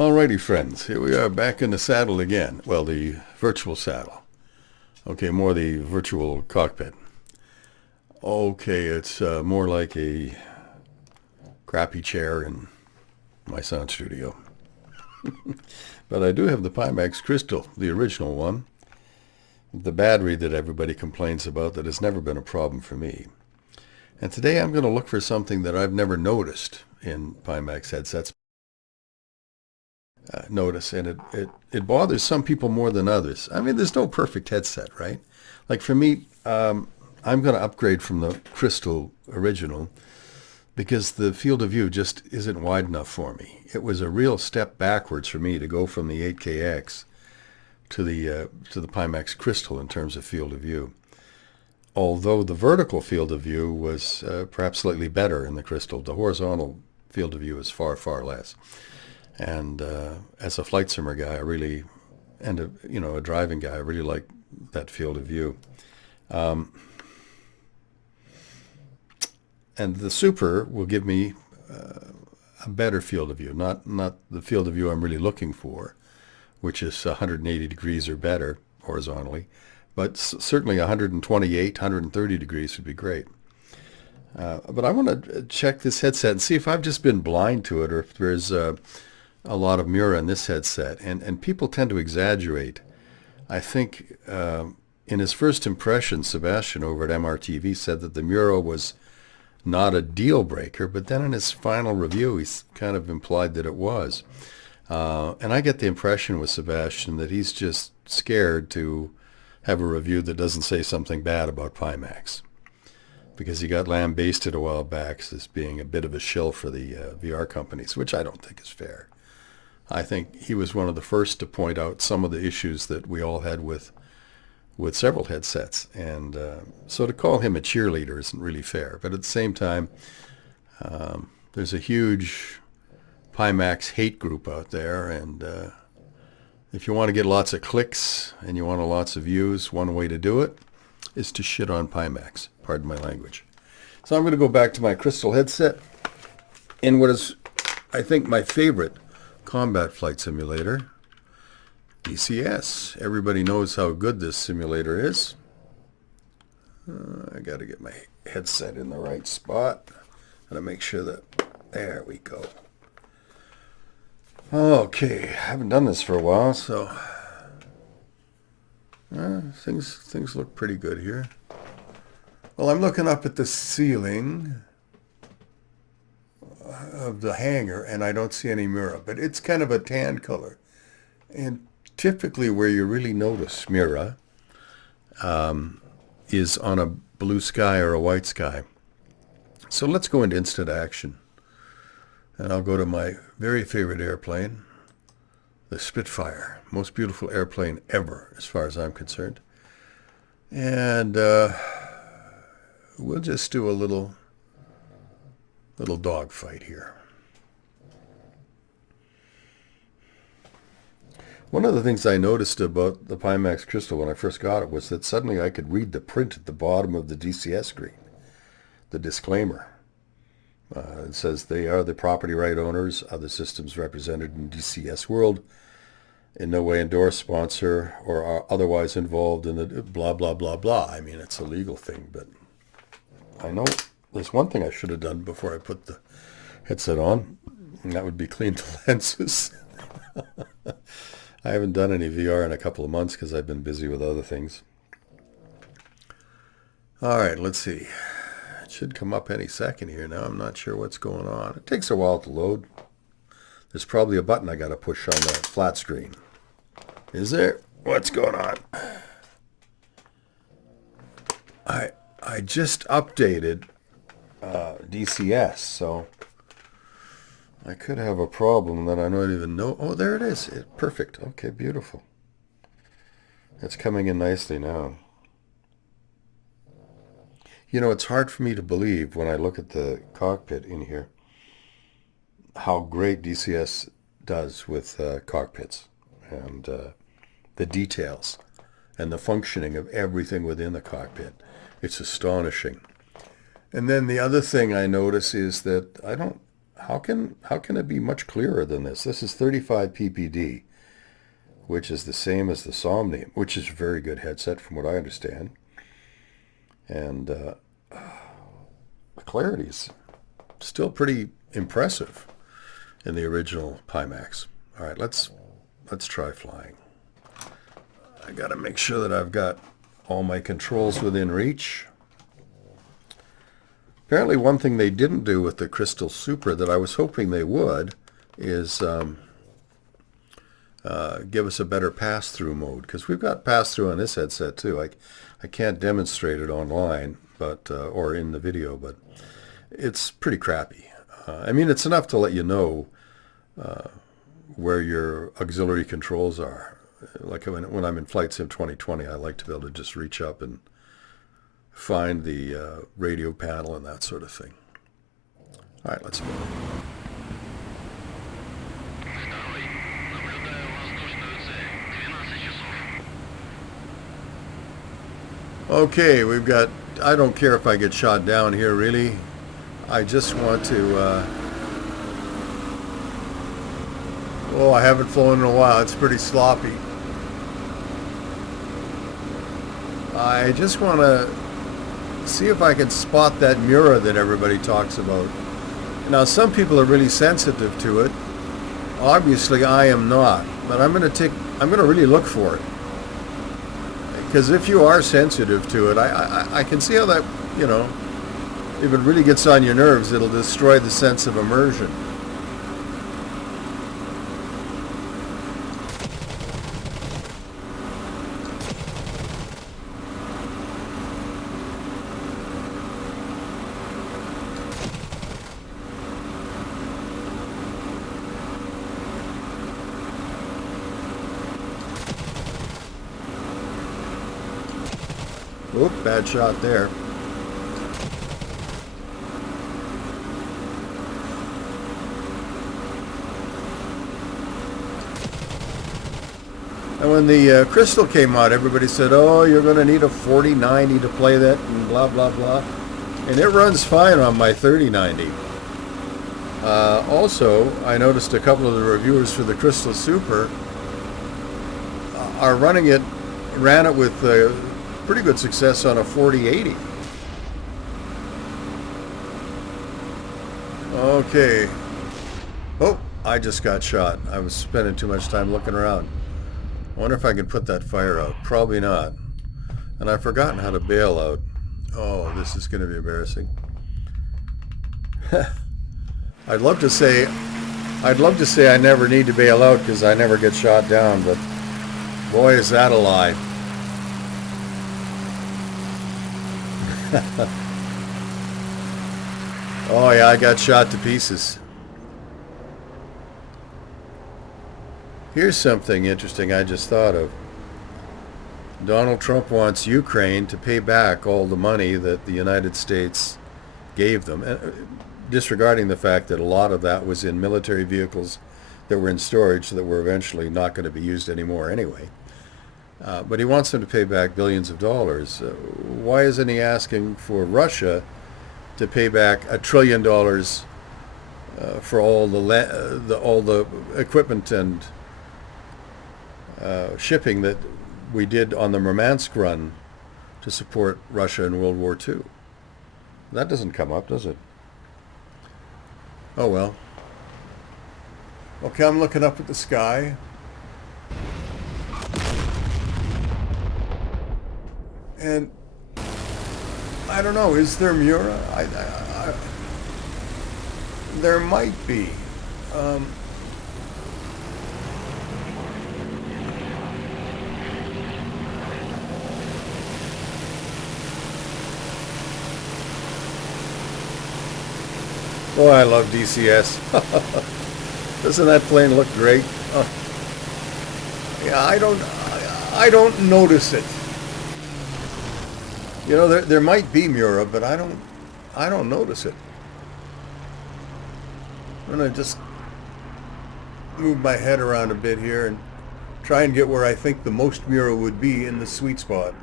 Alrighty, friends, here we are back in the saddle again. Well, the virtual saddle. Okay, more the virtual cockpit. Okay, it's more like a crappy chair in my sound studio. But I do have the Pimax Crystal, the original one. The battery that everybody complains about that has never been a problem for me. And today I'm going to look for something that I've never noticed in Pimax headsets. And it bothers some people more than others. I mean, there's no perfect headset, right? Like for me, I'm going to upgrade from the Crystal original because the field of view just isn't wide enough for me. It was a real step backwards for me to go from the 8KX to the Pimax Crystal in terms of field of view. Although the vertical field of view was perhaps slightly better in the Crystal, the horizontal field of view is far, far less. And as a flight simmer guy, and a driving guy, I really like that field of view. And the Super will give me a better field of view, not the field of view I'm really looking for, which is 180 degrees or better horizontally, but certainly 128, 130 degrees would be great. But I want to check this headset and see if I've just been blind to it or if there's a lot of Mura in this headset, and people tend to exaggerate. I think in his first impression, Sebastian over at MRTV said that the Mura was not a deal breaker, but then in his final review, he's kind of implied that it was. And I get the impression with Sebastian that he's just scared to have a review that doesn't say something bad about Pimax, because he got lambasted a while back as being a bit of a shill for the VR companies, which I don't think is fair. I think he was one of the first to point out some of the issues that we all had with several headsets. And so to call him a cheerleader isn't really fair. But at the same time, there's a huge Pimax hate group out there. And if you want to get lots of clicks and you want lots of views, one way to do it is to shit on Pimax. Pardon my language. So I'm going to go back to my Crystal headset in what is, I think, my favorite combat flight simulator, DCS. Everybody knows how good this simulator is. I got to get my headset in the right spot. Got to make sure that, there we go. Okay, I haven't done this for a while, so things look pretty good here. Well, I'm looking up at the ceiling of the hangar, and I don't see any Mura, but it's kind of a tan color. And typically where you really notice Mura is on a blue sky or a white sky. So let's go into instant action. And I'll go to my very favorite airplane, the Spitfire. Most beautiful airplane ever, as far as I'm concerned. And we'll just do a little dogfight here. One of the things I noticed about the Pimax Crystal when I first got it was that suddenly I could read the print at the bottom of the DCS screen, the disclaimer. It says they are the property right owners of the systems represented in DCS World, in no way endorse, sponsor, or are otherwise involved in the blah, blah, blah, blah. I mean, it's a legal thing, but I know there's one thing I should have done before I put the headset on, and that would be clean the lenses. I haven't done any VR in a couple of months because I've been busy with other things. All right, let's see. It should come up any second here now. I'm not sure what's going on. It takes a while to load. There's probably a button I got to push on the flat screen. Is there? What's going on? I just updated DCS, so I could have a problem that I don't even know. Oh, there it is. Perfect. Okay, beautiful. It's coming in nicely now. You know, it's hard for me to believe when I look at the cockpit in here how great DCS does with cockpits and the details and the functioning of everything within the cockpit. It's astonishing. And then the other thing I notice is that how can it be much clearer than this? This is 35 ppd, which is the same as the Somnium, which is a very good headset from what I understand. And the clarity's still pretty impressive in the original Pimax. All right, let's try flying. I got to make sure that I've got all my controls within reach. Apparently one thing they didn't do with the Crystal Super that I was hoping they would is give us a better pass-through mode, because we've got pass-through on this headset too. I can't demonstrate it online, but or in the video, but it's pretty crappy. I mean, it's enough to let you know where your auxiliary controls are. Like when I'm in Flight Sim 2020, I like to be able to just reach up and find the radio panel and that sort of thing. All right, let's go. Okay, we've got, I don't care if I get shot down here, really. I just want to, oh, I haven't flown in a while. It's pretty sloppy. I just want to see if I can spot that Mura that everybody talks about. Now, some people are really sensitive to it. Obviously, I am not, but I'm going to really look for it. Because if you are sensitive to it, I can see how that, you know, if it really gets on your nerves, it'll destroy the sense of immersion. Oop, bad shot there. And when the Crystal came out, everybody said, oh, you're going to need a 4090 to play that and blah, blah, blah. And it runs fine on my 3090. Also, I noticed a couple of the reviewers for the Crystal Super are ran it with pretty good success on a 4080. Okay. Oh, I just got shot. I was spending too much time looking around. I wonder if I can put that fire out. Probably not. And I've forgotten how to bail out. Oh, this is going to be embarrassing. I'd love to say I never need to bail out because I never get shot down, but boy, is that a lie. Oh yeah, I got shot to pieces. Here's something interesting I just thought of. Donald Trump wants Ukraine to pay back all the money that the United States gave them, disregarding the fact that a lot of that was in military vehicles that were in storage that were eventually not going to be used anymore anyway. But he wants them to pay back billions of dollars. Why isn't he asking for Russia to pay back $1 trillion for all the equipment and shipping that we did on the Murmansk run to support Russia in World War II? That doesn't come up, does it? Oh well. Okay, I'm looking up at the sky. And I don't know, is there Mura? There might be. Oh, I love DCS. Doesn't that plane look great? Yeah, I don't notice it. You know, there might be Mura, but I don't notice it. I'm gonna just move my head around a bit here and try and get where I think the most Mura would be in the sweet spot.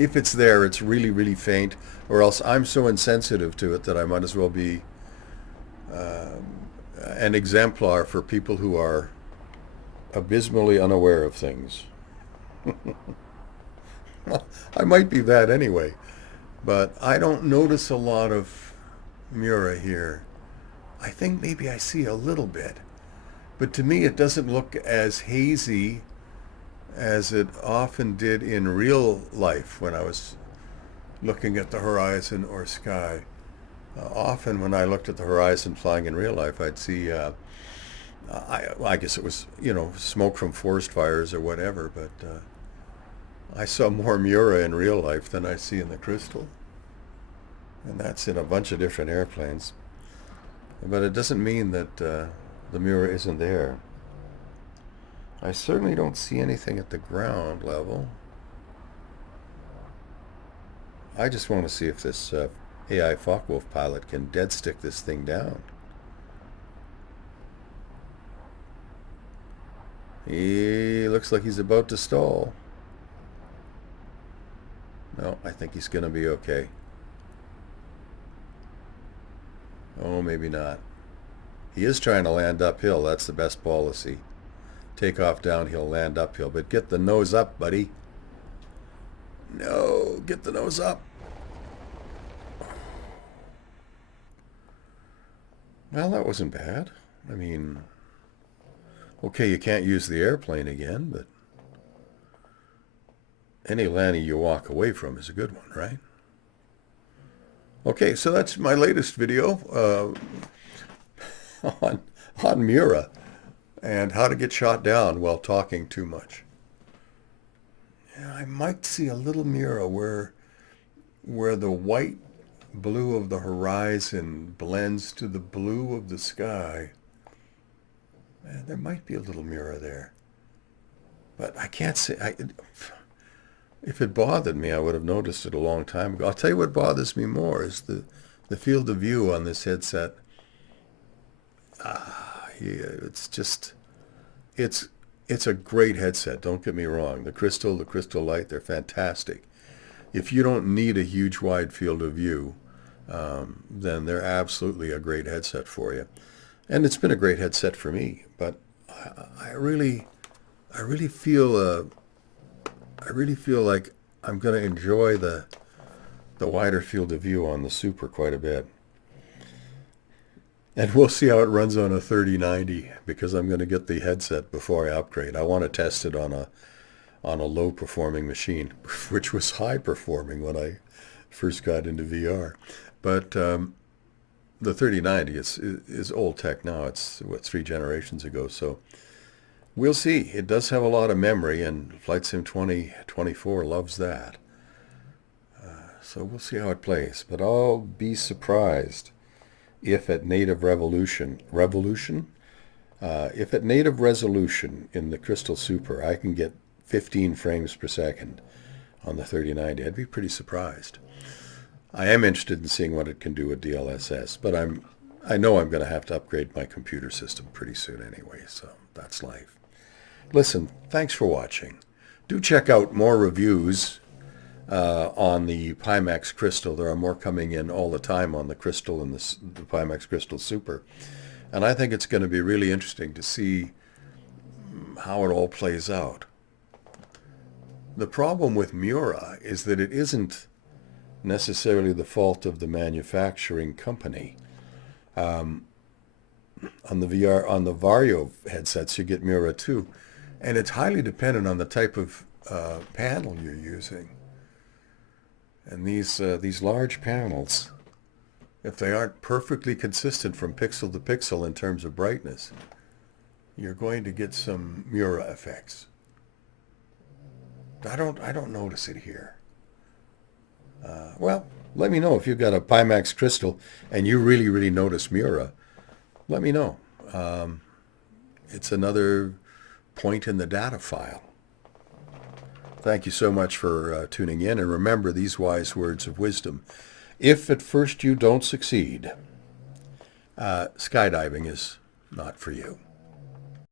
if it's there, it's really, really faint, or else I'm so insensitive to it that I might as well be an exemplar for people who are abysmally unaware of things. Well, I might be that anyway, but I don't notice a lot of Mura here. I think maybe I see a little bit, but to me it doesn't look as hazy as it often did in real life when I was looking at the horizon or sky. Often when I looked at the horizon flying in real life, I'd see, I guess it was, smoke from forest fires or whatever, but I saw more Mura in real life than I see in the crystal. And that's in a bunch of different airplanes. But it doesn't mean that the Mura isn't there. I certainly don't see anything at the ground level. I just want to see if this AI Focke-Wulf pilot can dead stick this thing down. He looks like he's about to stall. No, I think he's going to be okay. Oh, maybe not. He is trying to land uphill. That's the best policy. Take off downhill, land uphill. But get the nose up, buddy. No, get the nose up. Well, that wasn't bad. I mean, okay, you can't use the airplane again, but any landing you walk away from is a good one, right? Okay, so that's my latest video on Mura and how to get shot down while talking too much. Yeah, I might see a little Mura where the white blue of the horizon blends to the blue of the sky. Man, there might be a little Mura there, but I can't say. If it bothered me, I would have noticed it a long time ago. I'll tell you what bothers me more is the field of view on this headset. Yeah, it's a great headset. Don't get me wrong. The Crystal Light, they're fantastic. If you don't need a huge wide field of view, then they're absolutely a great headset for you. And it's been a great headset for me. But I really feel like I'm going to enjoy the wider field of view on the Super quite a bit. And we'll see how it runs on a 3090 because I'm going to get the headset before I upgrade. I want to test it on a low performing machine, which was high performing when I first got into VR. But the 3090 is old tech now. It's 3 generations ago. So we'll see. It does have a lot of memory, and Flight Sim 2024 loves that. So we'll see how it plays. But I'll be surprised if at native resolution in the Crystal Super, I can get 15 frames per second on the 3090. I'd be pretty surprised. I am interested in seeing what it can do with DLSS, but I know I'm going to have to upgrade my computer system pretty soon anyway, so that's life. Listen, thanks for watching. Do check out more reviews on the Pimax Crystal. There are more coming in all the time on the Crystal and the Pimax Crystal Super. And I think it's going to be really interesting to see how it all plays out. The problem with Mura is that it isn't necessarily the fault of the manufacturing company. On the Vario headsets, you get Mura too. And it's highly dependent on the type of panel you're using. And these large panels, if they aren't perfectly consistent from pixel to pixel in terms of brightness, you're going to get some Mura effects. I don't notice it here. Well, let me know if you've got a Pimax Crystal and you really notice Mura. Let me know. It's another point in the data file. Thank you so much for tuning in, and remember these wise words of wisdom. If at first you don't succeed, skydiving is not for you.